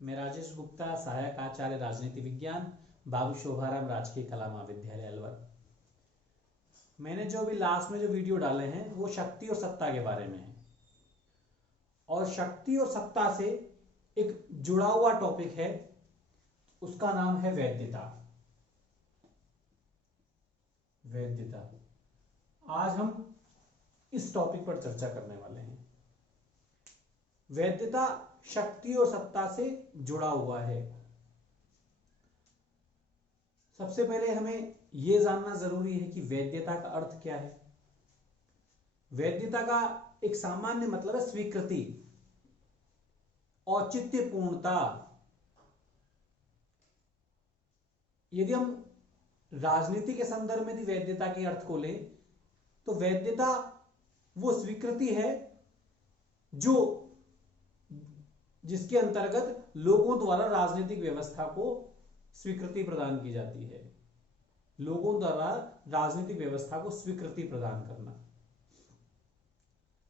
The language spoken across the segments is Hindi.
मैं राजेश गुप्ता, सहायक आचार्य राजनीति विज्ञान, बाबू शोभाराम राजकीय कला महाविद्यालय अलवर। मैंने जो अभी लास्ट में जो वीडियो डाले हैं वो शक्ति और सत्ता के बारे में है, और शक्ति और सत्ता से एक जुड़ा हुआ टॉपिक है, उसका नाम है वैधता। वैधता आज हम इस टॉपिक पर चर्चा करने वाले हैं। वैधता शक्ति और सत्ता से जुड़ा हुआ है। सबसे पहले हमें यह जानना जरूरी है कि वैधता का अर्थ क्या है। वैधता का एक सामान्य मतलब है स्वीकृति, औचित्यपूर्णता। यदि हम राजनीति के संदर्भ में वैधता के अर्थ को लें तो वैधता वो स्वीकृति है जो जिसके अंतर्गत लोगों द्वारा राजनीतिक व्यवस्था को स्वीकृति प्रदान की जाती है। लोगों द्वारा राजनीतिक व्यवस्था को स्वीकृति प्रदान करना।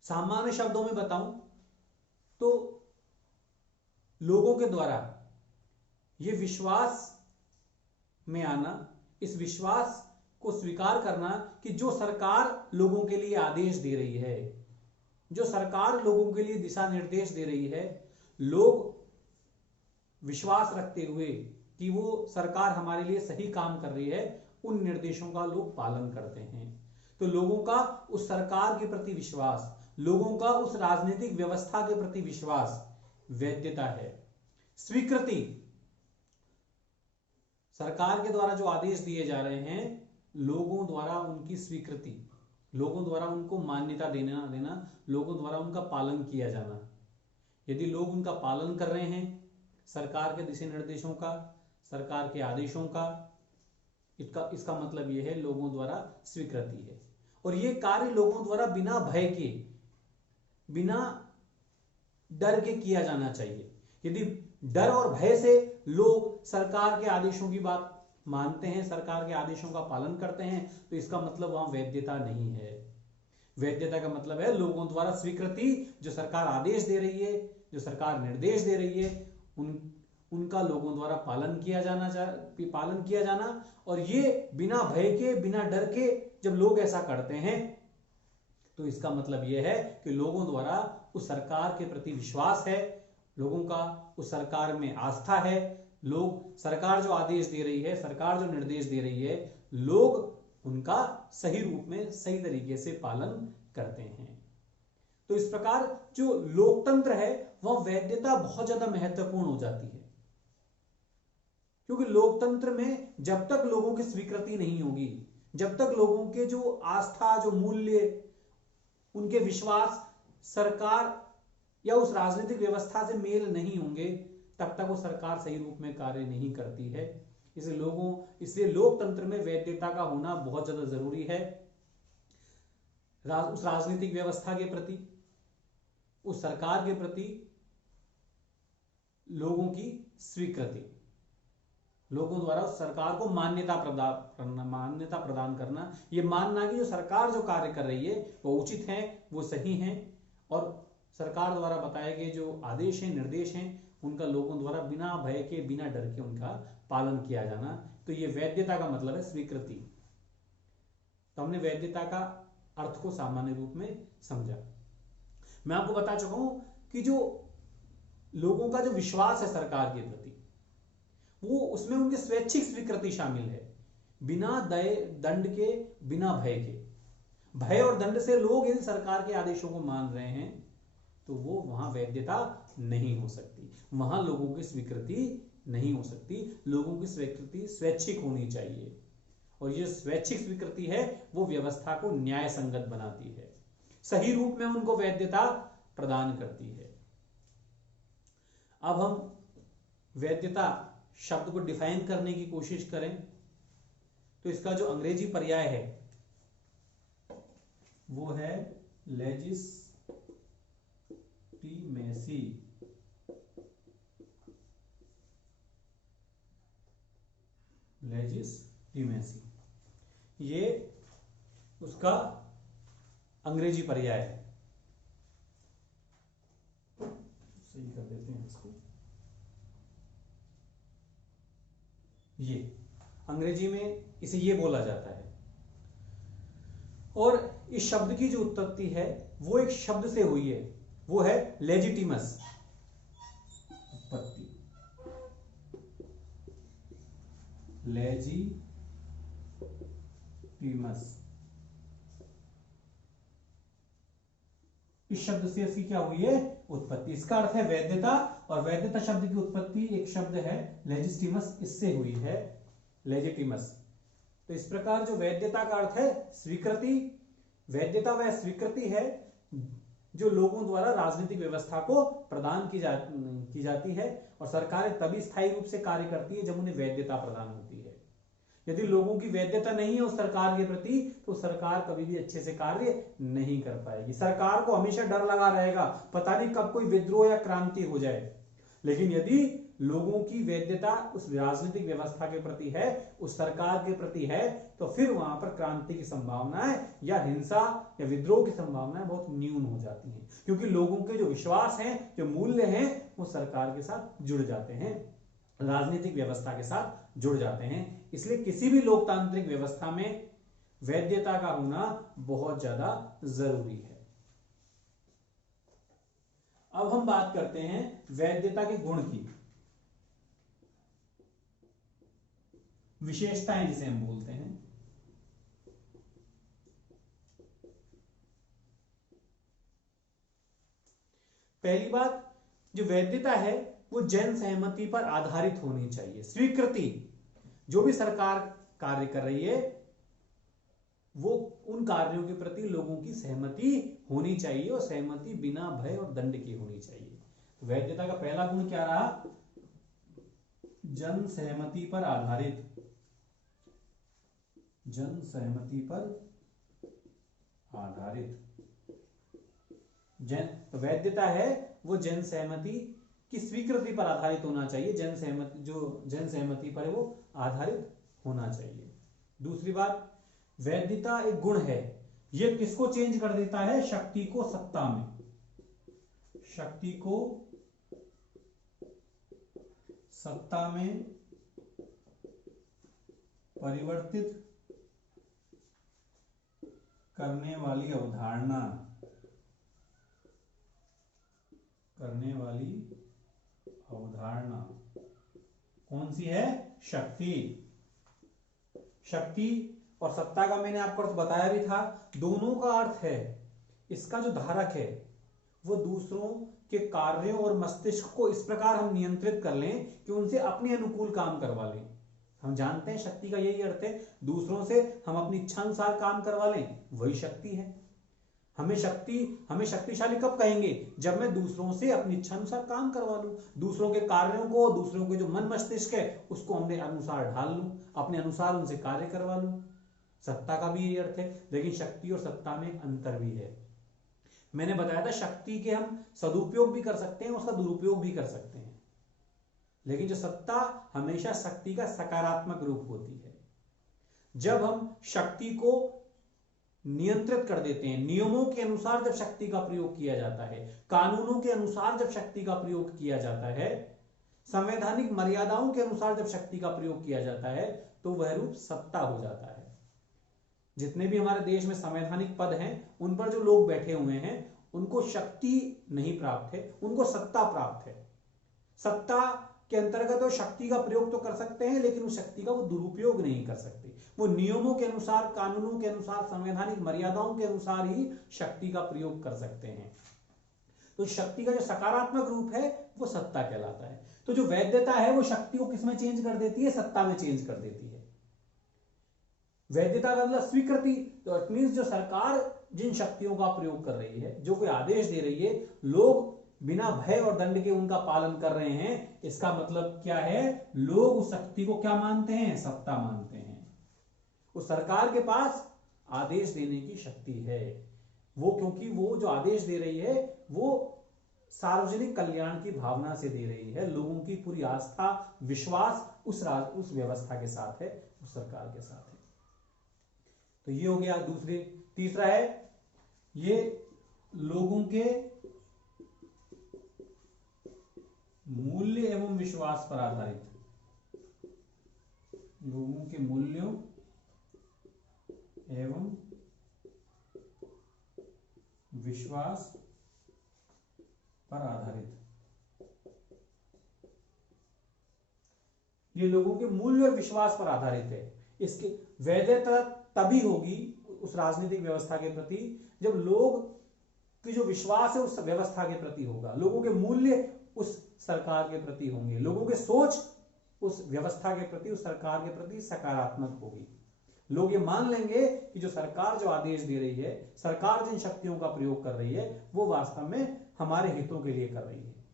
सामान्य शब्दों में बताऊं तो लोगों के द्वारा यह विश्वास में आना, इस विश्वास को स्वीकार करना कि जो सरकार लोगों के लिए आदेश दे रही है, जो सरकार लोगों के लिए दिशा निर्देश दे रही है, लोग विश्वास रखते हुए कि वो सरकार हमारे लिए सही काम कर रही है, उन निर्देशों का लोग पालन करते हैं। तो लोगों का उस सरकार के प्रति विश्वास, लोगों का उस राजनीतिक व्यवस्था के प्रति विश्वास वैधता है। स्वीकृति, सरकार के द्वारा जो आदेश दिए जा रहे हैं, लोगों द्वारा उनकी स्वीकृति, लोगों द्वारा उनको मान्यता देना, लोगों द्वारा उनका पालन किया जाना। यदि लोग उनका पालन कर रहे हैं, सरकार के दिशा निर्देशों का, सरकार के आदेशों का, इसका मतलब यह है लोगों द्वारा स्वीकृति है। और यह कार्य लोगों द्वारा बिना भय के, बिना डर के किया जाना चाहिए। यदि डर और भय से लोग सरकार के आदेशों की बात मानते हैं, सरकार के आदेशों का पालन करते हैं, तो इसका मतलब वहां वैधता नहीं है। वैधता का मतलब है लोगों द्वारा स्वीकृति, जो सरकार आदेश दे रही है, जो सरकार निर्देश दे रही है, उनका लोगों द्वारा पालन किया जाना। और ये बिना भय के, बिना डर के जब लोग ऐसा करते हैं, तो इसका मतलब यह है कि लोगों द्वारा उस सरकार के प्रति विश्वास है, लोगों का उस सरकार में आस्था है। लोग, सरकार जो आदेश दे रही है, सरकार जो निर्देश दे रही है, लोग उनका सही रूप में, सही तरीके से पालन करते हैं। तो इस प्रकार जो लोकतंत्र है वह वैधता बहुत ज्यादा महत्वपूर्ण हो जाती है, क्योंकि लोकतंत्र में जब तक लोगों की स्वीकृति नहीं होगी, जब तक लोगों के जो आस्था, जो मूल्य, उनके विश्वास सरकार या उस राजनीतिक व्यवस्था से मेल नहीं होंगे, तब तक वो सरकार सही रूप में कार्य नहीं करती है। इसलिए लोकतंत्र में वैधता का होना बहुत ज्यादा जरूरी है। उस राजनीतिक व्यवस्था के प्रति, उस सरकार के प्रति लोगों की स्वीकृति, लोगों द्वारा उस सरकार को मान्यता प्रदान करना, यह मानना कि जो सरकार जो कार्य कर रही है वो उचित है, वो सही है, और सरकार द्वारा बताए गए जो आदेश हैं, निर्देश हैं, उनका लोगों द्वारा बिना भय के, बिना डर के उनका पालन किया जाना। तो ये वैधता का मतलब है स्वीकृति। तो हमने वैधता का अर्थ को सामान्य रूप में समझा। मैं आपको बता चुका हूं कि जो लोगों का जो विश्वास है सरकार के प्रति, वो उसमें उनकी स्वैच्छिक स्वीकृति शामिल है, बिना दंड के, बिना भय के। भय और दंड से लोग इन सरकार के आदेशों को मान रहे हैं, तो वो वहां वैधता नहीं हो सकती, वहां लोगों की स्वीकृति नहीं हो सकती। लोगों की स्वीकृति स्वैच्छिक होनी चाहिए, और ये स्वैच्छिक स्वीकृति है वो व्यवस्था को न्याय संगत बनाती है, सही रूप में उनको वैधता प्रदान करती है। अब हम वैधता शब्द को डिफाइन करने की कोशिश करें तो इसका जो अंग्रेजी पर्याय है वो है लेजिस्टीमेसी। लेजिस्टीमेसी ये उसका अंग्रेजी पर्याय है। सही कर देते हैं इसको। ये अंग्रेजी में इसे ये बोला जाता है। और इस शब्द की जो उत्पत्ति है वो एक शब्द से हुई है, वो है लेजिटिमस। उत्पत्ति लेजिटिमस, इस शब्द से इसकी क्या हुई है? उत्पत्ति। इसका अर्थ है वैधता, और वैधता शब्द की उत्पत्ति एक शब्द है लेजिटिमस, इससे हुई है, लेजिटिमस। तो इस प्रकार जो वैधता का अर्थ है स्वीकृति, वैधता वह स्वीकृति है जो लोगों द्वारा राजनीतिक व्यवस्था को प्रदान की जाती है, और सरकारें तभी स्थायी रूप से कार्य करती है जब उन्हें वैधता प्रदान होती है। यदि लोगों की वैधता नहीं है उस सरकार के प्रति, तो सरकार कभी भी अच्छे से कार्य नहीं कर पाएगी। सरकार को हमेशा डर लगा रहेगा, पता नहीं कब कोई विद्रोह या क्रांति हो जाए। लेकिन यदि लोगों की वैधता उस राजनीतिक व्यवस्था के प्रति है, उस सरकार के प्रति है, तो फिर वहां पर क्रांति की संभावनाएं या हिंसा या विद्रोह की संभावनाएं बहुत न्यून हो जाती हैं, क्योंकि लोगों के जो विश्वास हैं, जो मूल्य हैं, वो सरकार के साथ जुड़ जाते हैं, राजनीतिक व्यवस्था के साथ जुड़ जाते हैं। इसलिए किसी भी लोकतांत्रिक व्यवस्था में वैधता का होना बहुत ज्यादा जरूरी है। अब हम बात करते हैं वैधता के गुण की, विशेषताएं जिसे हम बोलते हैं। पहली बात, जो वैधता है वो जन सहमति पर आधारित होनी चाहिए। स्वीकृति, जो भी सरकार कार्य कर रही है वो उन कार्यों के प्रति लोगों की सहमति होनी चाहिए, और सहमति बिना भय और दंड की होनी चाहिए। तो वैधता का पहला गुण क्या रहा? जन सहमति पर आधारित, जन सहमति पर आधारित। तो वैधता है वो जन सहमति की स्वीकृति पर आधारित होना चाहिए, जन सहमति, जो जन सहमति पर है वो आधारित होना चाहिए। दूसरी बात, वैधता एक गुण है, ये किसको चेंज कर देता है? शक्ति को सत्ता में, शक्ति को सत्ता में परिवर्तित करने वाली अवधारणा, कौन सी है? शक्ति। शक्ति और सत्ता का मैंने आपको अर्थ बताया भी था। दोनों का अर्थ है, इसका जो धारक है वो दूसरों के कार्यों और मस्तिष्क को इस प्रकार हम नियंत्रित कर लें कि उनसे अपने अनुकूल काम करवा लें। हम जानते हैं शक्ति का यही अर्थ है, दूसरों से हम अपनी इच्छा अनुसार काम करवा लें, वही शक्ति है। हमें शक्तिशाली कब कहेंगे? जब मैं दूसरों से अपनी इच्छा अनुसार काम करवा लूं, दूसरों के कार्यों को, दूसरों के जो मन मस्तिष्क है उसको अपने अनुसार ढाल लूं, अपने अनुसार उनसे कार्य करवा लूं। सत्ता का भी यही अर्थ है, लेकिन शक्ति और सत्ता में अंतर भी है। मैंने बताया था शक्ति के हम सदुपयोग भी कर सकते हैं, उसका दुरुपयोग भी कर सकते हैं, लेकिन जो सत्ता हमेशा शक्ति का सकारात्मक रूप होती है। जब हम शक्ति को नियंत्रित कर देते हैं, नियमों के अनुसार जब शक्ति का प्रयोग किया जाता है, कानूनों के अनुसार जब शक्ति का प्रयोग किया जाता है, संवैधानिक मर्यादाओं के अनुसार जब शक्ति का प्रयोग किया जाता है, तो वह रूप सत्ता हो जाता है। जितने भी हमारे देश में संवैधानिक पद हैं, उन पर जो लोग बैठे हुए हैं उनको शक्ति नहीं प्राप्त है, उनको सत्ता प्राप्त है। सत्ता के अंतर्गत वो शक्ति का प्रयोग तो कर सकते हैं, लेकिन उस शक्ति का वो दुरुपयोग नहीं कर सकते। वो नियमों के अनुसार, कानूनों के अनुसार, संवैधानिक मर्यादाओं के अनुसार ही शक्ति का प्रयोग कर सकते हैं। तो शक्ति का जो सकारात्मक रूप है वो सत्ता कहलाता है। तो जो वैधता है वो शक्ति को किसमें चेंज कर देती है? सत्ता में चेंज कर देती है। वैधता का मतलब स्वीकृति। तो इट मींस जो सरकार जिन शक्तियों का प्रयोग कर रही है, जो कोई आदेश दे रही है, लोग बिना भय और दंड के उनका पालन कर रहे हैं, इसका मतलब क्या है? लोग उस शक्ति को क्या मानते हैं? सत्ता मानते हैं। उस सरकार के पास आदेश देने की शक्ति है, वो क्योंकि वो जो आदेश दे रही है वो सार्वजनिक कल्याण की भावना से दे रही है। लोगों की पूरी आस्था, विश्वास उस व्यवस्था के साथ है, उस सरकार के साथ है। तो ये हो गया दूसरे। तीसरा है ये लोगों के मूल्य एवं विश्वास पर आधारित, लोगों के मूल्यों एवं विश्वास पर आधारित। ये लोगों के मूल्य और विश्वास पर आधारित है। इसकी वैधता तभी होगी उस राजनीतिक व्यवस्था के प्रति जब लोग की जो विश्वास है उस व्यवस्था के प्रति होगा, लोगों के मूल्य उस सरकार के प्रति होंगे, लोगों के सोच उस व्यवस्था के प्रति, उस सरकार के प्रति सकारात्मक होगी। लोग ये मान लेंगे कि जो सरकार जो आदेश दे रही है, सरकार जिन शक्तियों का प्रयोग कर रही है, वो वास्तव में हमारे हितों के लिए कर रही है।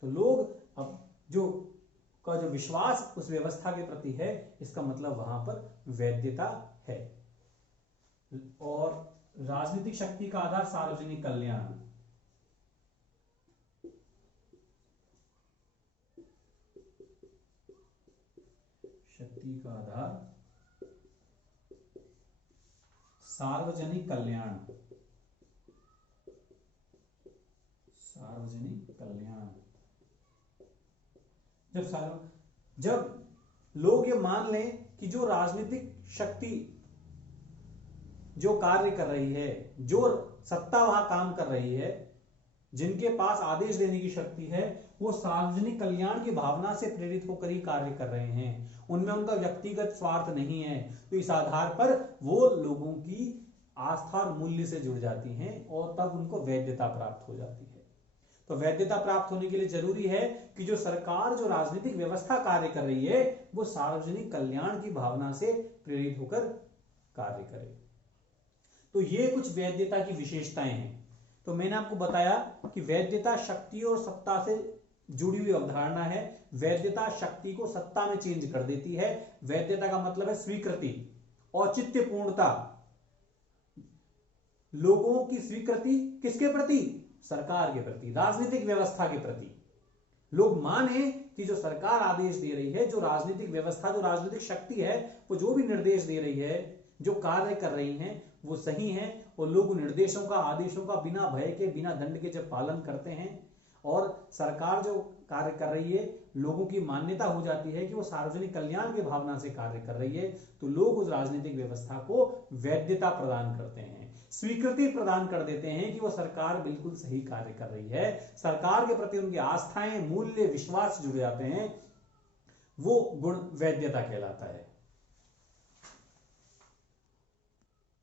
तो लोग अब जो का जो विश्वास उस व्यवस्था के प्रति है, इसका मतलब वहां पर वैधता है। और राजनीतिक शक्ति का आधार सार्वजनिक कल्याण। शक्ति का आधार सार्वजनिक कल्याण। सार्वजनिक कल्याण जब लोग ये मान लें कि जो राजनीतिक शक्ति जो कार्य कर रही है, जो सत्ता वहां काम कर रही है, जिनके पास आदेश देने की शक्ति है, वो सार्वजनिक कल्याण की भावना से प्रेरित होकर ही कार्य कर रहे हैं, उनमें उनका व्यक्तिगत स्वार्थ नहीं है। तो इस आधार पर वो लोगों की आस्था और मूल्य से जुड़ जाती हैं और तब उनको वैधता प्राप्त हो जाती है। तो वैधता प्राप्त होने के लिए जरूरी है कि जो सरकार जो राजनीतिक व्यवस्था कार्य कर रही है, वो सार्वजनिक कल्याण की भावना से प्रेरित होकर कार्य करे। तो ये कुछ वैधता की विशेषताएं हैं। तो मैंने आपको बताया कि वैधता शक्ति और सत्ता से जुड़ी हुई अवधारणा है। वैधता शक्ति को सत्ता में चेंज कर देती है। वैधता का मतलब है स्वीकृति, औचित्यपूर्णता, लोगों की स्वीकृति किसके प्रति? सरकार के प्रति, राजनीतिक व्यवस्था के प्रति। लोग माने कि जो सरकार आदेश दे रही है, जो राजनीतिक व्यवस्था, जो राजनीतिक शक्ति है, वो जो भी निर्देश दे रही है, जो कार्य कर रही हैं, वो सही है। और लोग निर्देशों का, आदेशों का बिना भय के, बिना दंड के जब पालन करते हैं और सरकार जो कार्य कर रही है, लोगों की मान्यता हो जाती है कि वो सार्वजनिक कल्याण की भावना से कार्य कर रही है, तो लोग उस राजनीतिक व्यवस्था को वैधता प्रदान करते हैं, स्वीकृति प्रदान कर देते हैं कि वो सरकार बिल्कुल सही कार्य कर रही है। सरकार के प्रति उनकी आस्थाएं, मूल्य, विश्वास जुड़ जाते हैं। वो गुण वैधता कहलाता है।